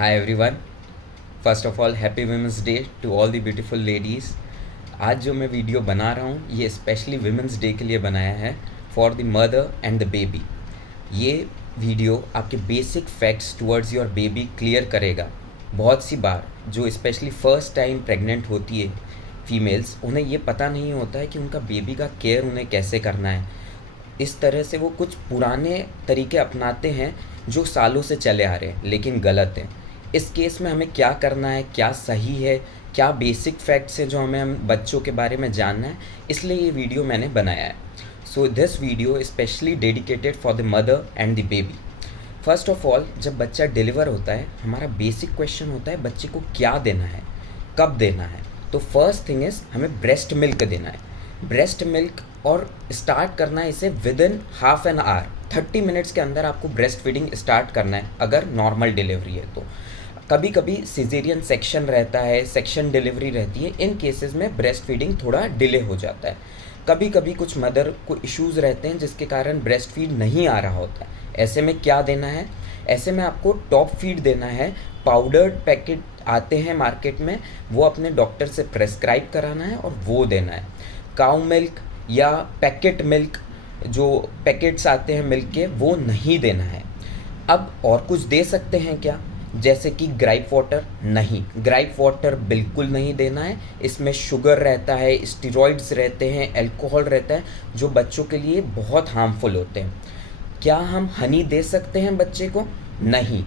Hi everyone. First of all happy women's day to all the beautiful ladies. आज जो मैं video बना रहा हूँ ये स्पेशली वुमेंस डे के लिए बनाया है, for the mother and the baby. ये वीडियो आपके basic facts towards your baby clear करेगा। बहुत सी बार जो स्पेशली फ़र्स्ट टाइम प्रेग्नेंट होती है फीमेल्स, उन्हें ये पता नहीं होता है कि उनका बेबी का केयर उन्हें कैसे करना है। इस तरह से वो कुछ पुराने तरीके अपनाते हैं जो सालों से चले आ रहे हैं, लेकिन गलत हैं। इस केस में हमें क्या करना है, क्या सही है, क्या बेसिक फैक्ट्स है जो हमें हम बच्चों के बारे में जानना है, इसलिए ये वीडियो मैंने बनाया है। So this video specially dedicated for the mother and the baby. First of all, जब बच्चा डिलीवर होता है, हमारा बेसिक क्वेश्चन होता है बच्चे को क्या देना है, कब देना है। तो फर्स्ट थिंग इज़ हमें ब्रेस्ट मिल्क देना है। ब्रेस्ट मिल्क, और स्टार्ट करना है इसे with in half an hour, 30 minutes के अंदर आपको ब्रेस्ट फीडिंग स्टार्ट करना है अगर नॉर्मल डिलीवरी है तो। कभी कभी सिजेरियन सेक्शन रहता है, सेक्शन डिलीवरी रहती है, इन केसेस में ब्रेस्ट फीडिंग थोड़ा डिले हो जाता है। कभी कभी कुछ मदर को इश्यूज़ रहते हैं जिसके कारण ब्रेस्ट फीड नहीं आ रहा होता है। ऐसे में क्या देना है? ऐसे में आपको टॉप फीड देना है। पाउडर्ड पैकेट आते हैं मार्केट में, वो अपने डॉक्टर से प्रेस्क्राइब कराना है और वो देना है। काऊ मिल्क या पैकेट मिल्क, जो पैकेट्स आते हैं मिल्क के, वो नहीं देना है। अब और कुछ दे सकते हैं क्या? जैसे कि ग्राइप वाटर? नहीं, ग्राइप वाटर बिल्कुल नहीं देना है। इसमें शुगर रहता है, स्टेरॉइड्स रहते हैं, अल्कोहल रहता है, जो बच्चों के लिए बहुत हार्मफुल होते हैं। क्या हम हनी दे सकते हैं बच्चे को? नहीं,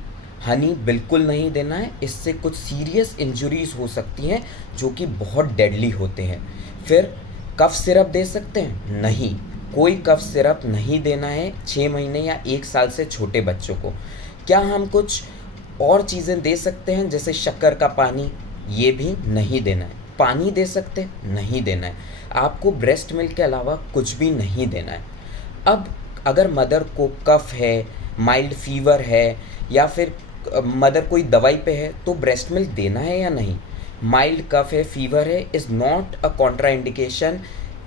हनी बिल्कुल नहीं देना है। इससे कुछ सीरियस इंजरीज हो सकती हैं जो कि बहुत डेडली होते हैं। फिर कफ सिरप दे सकते हैं? नहीं, कोई कफ सिरप नहीं देना है 6 महीने या 1 साल से छोटे बच्चों को। क्या हम कुछ और चीज़ें दे सकते हैं जैसे शक्कर का पानी? ये भी नहीं देना है। पानी दे सकते हैं? नहीं देना है। आपको ब्रेस्ट मिल्क के अलावा कुछ भी नहीं देना है। अब अगर मदर को कफ है, माइल्ड फीवर है, या फिर मदर कोई दवाई पे है, तो ब्रेस्ट मिल्क देना है या नहीं? माइल्ड कफ है, फीवर है, is not a contraindication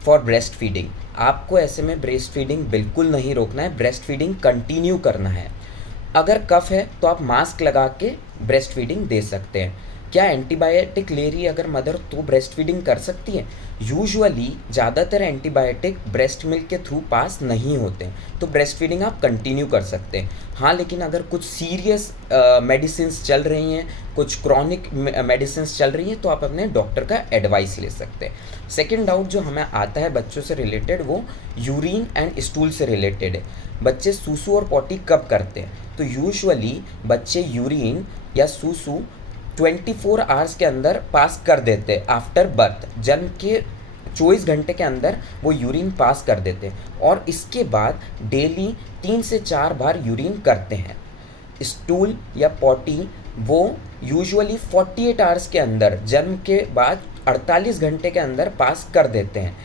for breast feeding. आपको ऐसे में ब्रेस्ट फीडिंग बिल्कुल नहीं रोकना है, ब्रेस्ट फीडिंग कंटिन्यू करना है। अगर कफ है तो आप मास्क लगा के ब्रेस्ट फीडिंग दे सकते हैं। क्या एंटीबायोटिक ले रही है अगर मदर, तो ब्रेस्ट फीडिंग कर सकती है? यूजुअली ज़्यादातर एंटीबायोटिक ब्रेस्ट मिल्क के थ्रू पास नहीं होते हैं, तो ब्रेस्ट फीडिंग आप कंटिन्यू कर सकते हैं। हाँ, लेकिन अगर कुछ सीरियस मेडिसिन्स चल रही हैं, कुछ क्रॉनिक मेडिसिन्स चल रही हैं, तो आप अपने डॉक्टर का एडवाइस ले सकते हैं। सेकेंड डाउट जो हमें आता है बच्चों से रिलेटेड, वो यूरिन एंड स्टूल से रिलेटेड है। बच्चे सूसू और पॉटी कब करते हैं? तो यूजुअली बच्चे यूरिन या सूसू 24 आवर्स के अंदर पास कर देते हैं आफ्टर बर्थ। जन्म के 24 घंटे के अंदर वो यूरिन पास कर देते हैं, और इसके बाद डेली 3 से 4 बार यूरिन करते हैं। स्टूल या पॉटी वो यूजुअली 48 आवर्स के अंदर, जन्म के बाद 48 घंटे के अंदर पास कर देते हैं,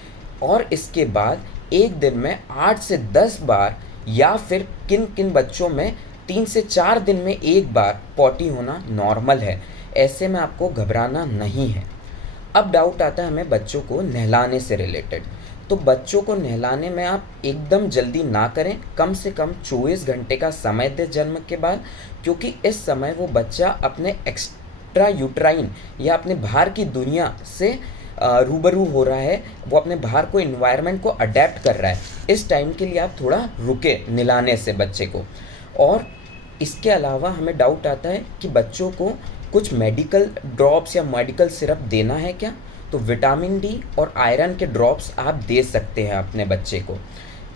और इसके बाद एक दिन में 8 से 10 बार, या फिर किन किन बच्चों में 3 से 4 दिन में एक बार पॉटी होना नॉर्मल है। ऐसे में आपको घबराना नहीं है। अब डाउट आता है हमें बच्चों को नहलाने से रिलेटेड। तो बच्चों को नहलाने में आप एकदम जल्दी ना करें, कम से कम 24 घंटे का समय दें जन्म के बाद, क्योंकि इस समय वो बच्चा अपने एक्स्ट्रा यूट्राइन या अपने बाहर की दुनिया से रूबरू हो रहा है, वो अपने बाहर को इन्वायरमेंट को अडेप्ट कर रहा है। इस टाइम के लिए आप थोड़ा रुके नहलाने से बच्चे को। और इसके अलावा हमें डाउट आता है कि बच्चों को कुछ मेडिकल ड्रॉप्स या मेडिकल सिरप देना है क्या? तो विटामिन डी और आयरन के ड्रॉप्स आप दे सकते हैं अपने बच्चे को।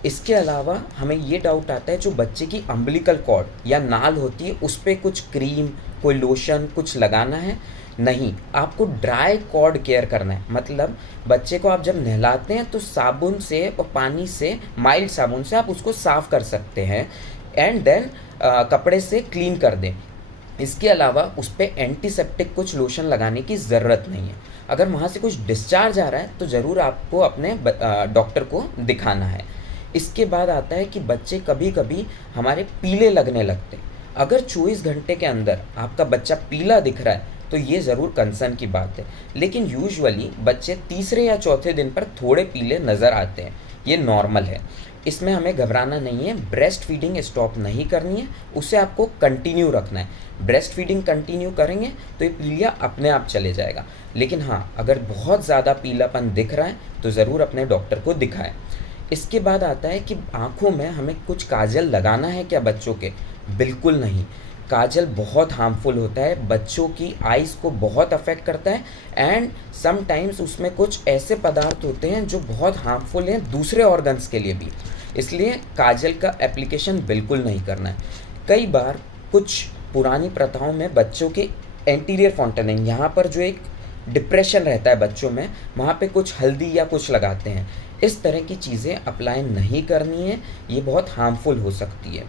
इसके अलावा हमें ये डाउट आता है जो बच्चे की अम्बिलिकल कॉर्ड या नाल होती है, उस पर कुछ क्रीम, कोई लोशन, कुछ लगाना है? नहीं, आपको ड्राई कॉर्ड केयर करना है। मतलब बच्चे को आप जब नहलाते हैं तो साबुन से और पानी से, माइल्ड साबुन से आप उसको साफ़ कर सकते हैं, एंड देन कपड़े से क्लीन कर दें। इसके अलावा उस पर एंटीसेप्टिक कुछ लोशन लगाने की ज़रूरत नहीं है। अगर वहाँ से कुछ डिस्चार्ज आ रहा है तो ज़रूर आपको अपने डॉक्टर को दिखाना है। इसके बाद आता है कि बच्चे कभी कभी हमारे पीले लगने लगते हैं। अगर 24 घंटे के अंदर आपका बच्चा पीला दिख रहा है तो ये ज़रूर कंसर्न की बात है, लेकिन यूजुअली बच्चे तीसरे या चौथे दिन पर थोड़े पीले नज़र आते हैं, ये नॉर्मल है। इसमें हमें घबराना नहीं है, ब्रेस्ट फीडिंग स्टॉप नहीं करनी है, उसे आपको कंटिन्यू रखना है। ब्रेस्ट फीडिंग कंटिन्यू करेंगे तो ये पीलिया अपने आप चले जाएगा। लेकिन हाँ, अगर बहुत ज़्यादा पीलापन दिख रहा है तो ज़रूर अपने डॉक्टर को दिखाएं। इसके बाद आता है कि आँखों में हमें कुछ काजल लगाना है क्या बच्चों के? बिल्कुल नहीं। काजल बहुत हार्मफुल होता है, बच्चों की आइज़ को बहुत अफेक्ट करता है एंड समटाइम्स उसमें कुछ ऐसे पदार्थ होते हैं जो बहुत हार्मफुल हैं दूसरे ऑर्गन्स के लिए भी। इसलिए काजल का एप्लीकेशन बिल्कुल नहीं करना है। कई बार कुछ पुरानी प्रथाओं में बच्चों के एंटीरियर फॉन्टनिंग, यहाँ पर जो एक डिप्रेशन रहता है बच्चों में, वहाँ पे कुछ हल्दी या कुछ लगाते हैं। इस तरह की चीज़ें अप्लाई नहीं करनी है, ये बहुत हार्मफुल हो सकती है।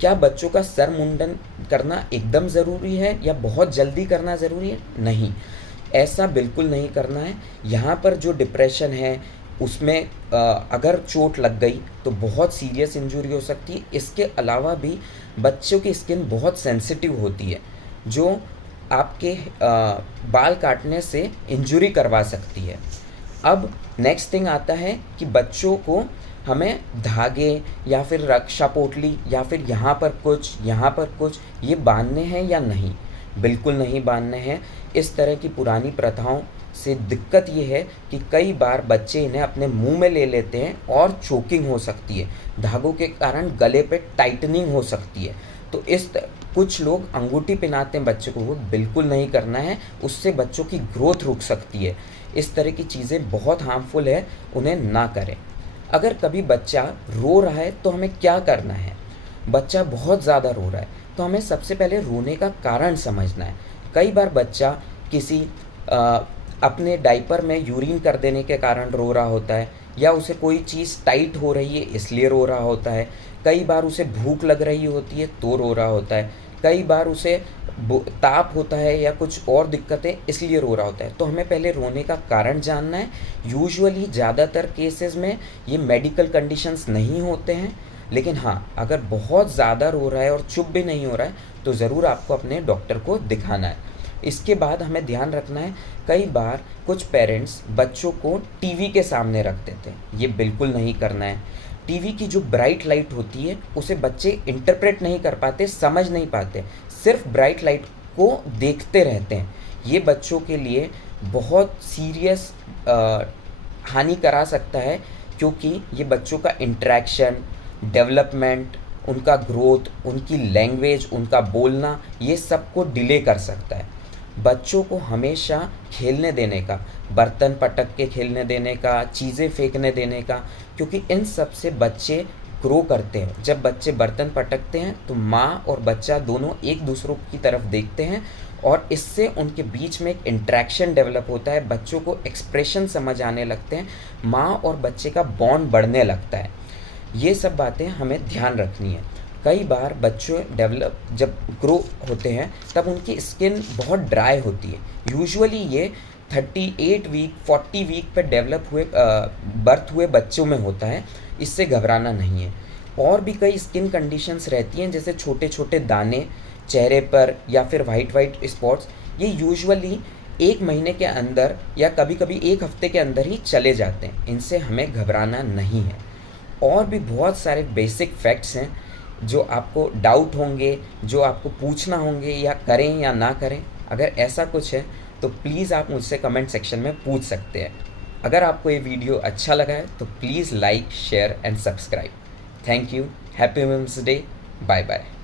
क्या बच्चों का सर मुंडन करना एकदम ज़रूरी है या बहुत जल्दी करना ज़रूरी है? नहीं, ऐसा बिल्कुल नहीं करना है। यहाँ पर जो डिप्रेशन है उसमें अगर चोट लग गई तो बहुत सीरियस इंजरी हो सकती है। इसके अलावा भी बच्चों की स्किन बहुत सेंसिटिव होती है जो आपके बाल काटने से इंजरी करवा सकती है। अब नेक्स्ट थिंग आता है कि बच्चों को हमें धागे या फिर रक्षा पोटली या फिर यहाँ पर कुछ ये बांधने हैं या नहीं? बिल्कुल नहीं बांधने हैं। इस तरह की पुरानी प्रथाओं से दिक्कत ये है कि कई बार बच्चे इन्हें अपने मुंह में ले लेते हैं और चोकिंग हो सकती है, धागों के कारण गले पे टाइटनिंग हो सकती है। तो कुछ लोग अंगूठी पहनाते हैं बच्चे को, वो बिल्कुल नहीं करना है, उससे बच्चों की ग्रोथ रुक सकती है। इस तरह की चीज़ें बहुत हार्मफुल है, उन्हें ना करें। अगर कभी बच्चा रो रहा है तो हमें क्या करना है? बच्चा बहुत ज़्यादा रो रहा है तो हमें सबसे पहले रोने का कारण समझना है। कई बार बच्चा किसी अपने डायपर में यूरिन कर देने के कारण रो रहा होता है, या उसे कोई चीज़ टाइट हो रही है इसलिए रो रहा होता है। कई बार उसे भूख लग रही होती है तो रो रहा होता है। कई बार उसे ताप होता है या कुछ और दिक्कतें इसलिए रो रहा होता है। तो हमें पहले रोने का कारण जानना है। यूजुअली ज़्यादातर केसेस में ये मेडिकल कंडीशंस नहीं होते हैं, लेकिन हाँ, अगर बहुत ज़्यादा रो रहा है और चुप भी नहीं हो रहा है तो ज़रूर आपको अपने डॉक्टर को दिखाना है। इसके बाद हमें ध्यान रखना है, कई बार कुछ पेरेंट्स बच्चों को टीवी के सामने रख देते हैं, ये बिल्कुल नहीं करना है। टीवी की जो ब्राइट लाइट होती है उसे बच्चे इंटरप्रेट नहीं कर पाते, समझ नहीं पाते, सिर्फ ब्राइट लाइट को देखते रहते हैं। ये बच्चों के लिए बहुत सीरियस हानि करा सकता है, क्योंकि ये बच्चों का इंटरेक्शन, डेवलपमेंट, उनका ग्रोथ, उनकी लैंग्वेज, उनका बोलना, ये सब को डिले कर सकता है। बच्चों को हमेशा खेलने देने का, बर्तन पटक के खेलने देने का, चीज़ें फेंकने देने का, क्योंकि इन सब से बच्चे ग्रो करते हैं। जब बच्चे बर्तन पटकते हैं तो माँ और बच्चा दोनों एक दूसरों की तरफ देखते हैं और इससे उनके बीच में एक इंट्रैक्शन डेवलप होता है, बच्चों को एक्सप्रेशन समझ आने लगते हैं, माँ और बच्चे का बॉन्ड बढ़ने लगता है। ये सब बातें हमें ध्यान रखनी है। कई बार बच्चे जब ग्रो होते हैं तब उनकी स्किन बहुत ड्राई होती है। यूजुअली ये 38 वीक 40 वीक पर बर्थ हुए बच्चों में होता है, इससे घबराना नहीं है। और भी कई स्किन कंडीशंस रहती हैं, जैसे छोटे छोटे दाने चेहरे पर या फिर वाइट स्पॉट्स, ये यूजुअली 1 महीने के अंदर या कभी कभी 1 हफ्ते के अंदर ही चले जाते हैं, इनसे हमें घबराना नहीं है। और भी बहुत सारे बेसिक फैक्ट्स हैं जो आपको डाउट होंगे, जो आपको पूछना होंगे, या करें या ना करें। अगर ऐसा कुछ है तो प्लीज़ आप मुझसे कमेंट सेक्शन में पूछ सकते हैं। अगर आपको ये वीडियो अच्छा लगा है तो please like, share and subscribe. Thank you. Happy women's day. Bye bye.